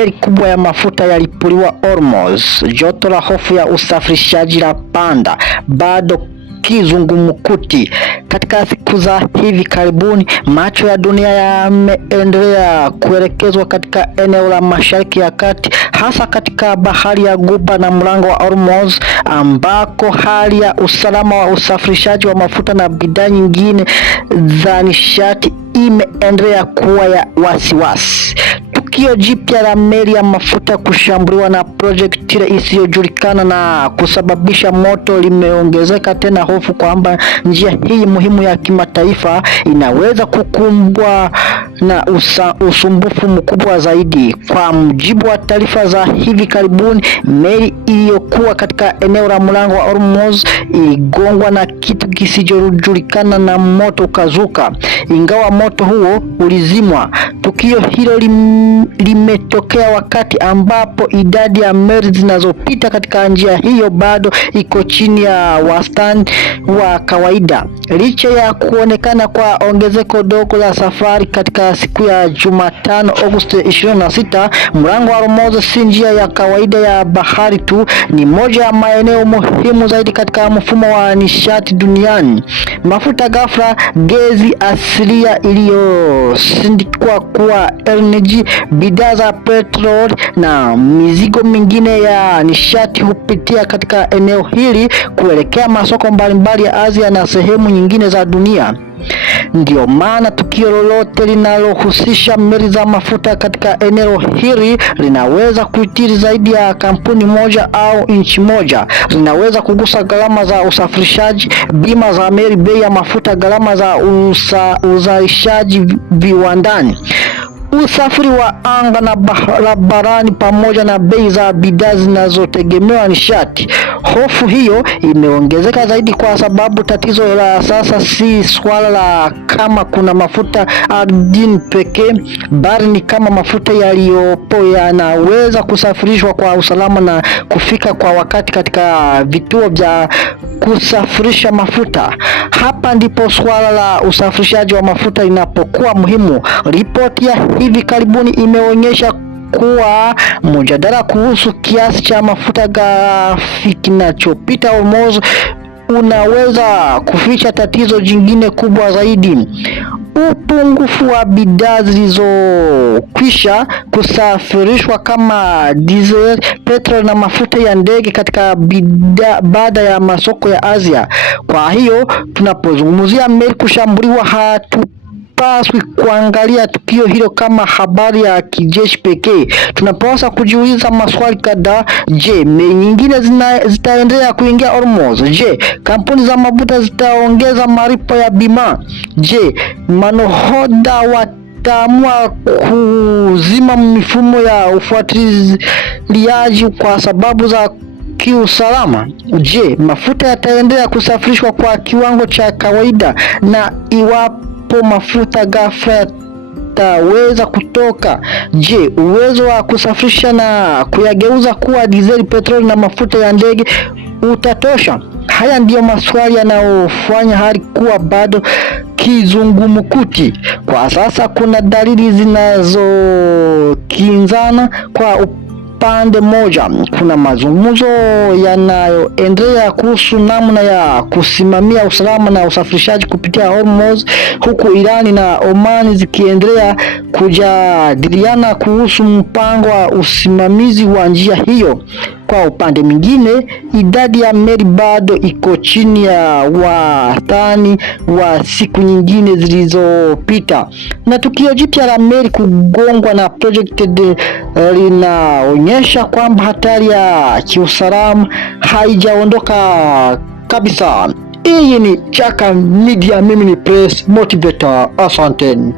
meli kubwa ya mafuta yalipuliwa Hormuz. Joto la hofu ya usafirishaji la panda, bado kizungumkuti. Katika siku za hivi karibuni, macho ya dunia yameendelea kuelekezwa katika eneo la Mashariki ya Kati, hasa katika bahari ya Ghuba na mlango wa Hormuz, ambako hali ya usalama wa usafirishaji wa mafuta na bidhaa nyingine za nishati imeendelea kuwa ya wasiwasi. Tukio jipya la meli ya mafuta kushambuliwa na projektile isiyojulikana na kusababisha moto limeongezeka tena hofu kwamba njia hii muhimu ya kimataifa inaweza kukumbwa na usumbufu mkubwa zaidi. Kwa mujibu wa taarifa za hivi karibuni, meli iliyokuwa katika eneo la mlango wa Hormuz iligongwa na kitu kisichojulikana na moto ukazuka, ingawa moto huo ulizimwa. Tukio hilo limetokea wakati ambapo idadi ya meli zinazopita katika njia hiyo bado iko chini ya wastani wa kawaida. Licha ya kuonekana kwa ongezeko dogo la safari katika siku ya Jumatano Agosti 26, mlango wa Hormuz si njia ya kawaida ya bahari tu, ni moja ya maeneo muhimu zaidi katika mfumo wa nishati duniani. Mafuta ghafla, gesi asilia iliyosindikwa kuwa LNG, bidhaa za petroli na mizigo mingine ya nishati hupitia katika eneo hili kuelekea masoko mbalimbali ya Asia na sehemu nyingine za dunia. Ndio maana tukio lolote linalohusisha meli za mafuta katika eneo hili linaweza kuathiri zaidi ya kampuni moja au nchi moja. Linaweza kugusa gharama za usafirishaji, bima za meli, bei ya mafuta, gharama za uzalishaji viwandani, usafiri wa anga na barabarani, pamoja na bei za bidhaa zinazotegemewa nishati. Hofu hiyo imeongezeka zaidi kwa sababu tatizo la sasa si swala la kama kuna mafuta ardhini pekee, bali ni kama mafuta yaliyopo yanaweza kusafirishwa kwa usalama na kufika kwa wakati katika vituo vya kusafirisha mafuta. Hapa ndipo swala la usafirishaji wa mafuta linapokuwa muhimu. Ripoti ya hivi karibuni imeonyesha kuwa mjadala kuhusu kiasi cha mafuta ghafi kinachopita Hormuz unaweza kuficha tatizo jingine kubwa zaidi: upungufu wa bidhaa zilizokwisha kusafirishwa kama diesel, petrol na mafuta ya ndege katika baada ya masoko ya Asia. Kwa hiyo tunapozungumzia meli kushambuliwa, hatupaswi kuangalia tukio hilo kama habari ya kijeshi pekee. Tunapaswa kujiuliza maswali kadhaa. Je, meli nyingine zitaendelea kuingia Hormuz? Je, kampuni za mafuta zitaongeza malipo ya bima? Je, manahodha wataamua kuzima mifumo ya ufuatiliaji kwa sababu za kiusalama? Je, mafuta yataendelea kusafirishwa kwa kiwango cha kawaida? Na iwapo mafuta ghafla yataweza kutoka, je, uwezo wa kusafirisha na kuyageuza kuwa dizeli, petroli na mafuta ya ndege utatosha? Haya ndiyo maswali yanayofanya hali kuwa bado kizungumkuti. Kwa sasa kuna dalili zinazokinzana. Kwa upande moja, kuna mazungumzo yanayoendelea kuhusu namna ya kusimamia usalama na usafirishaji kupitia Hormuz, huku Irani na Oman zikiendelea kujadiliana kuhusu mpango wa usimamizi wa njia hiyo. Kwa upande mwingine, idadi ya meli bado iko chini ya wastani wa siku nyingine zilizopita, na tukio jipya la meli kugongwa na projected linaonyesha kwamba hatari ya kiusalama haijaondoka kabisa. Hii ni Chaka Media, mimi ni Press Motivator. Asanteni.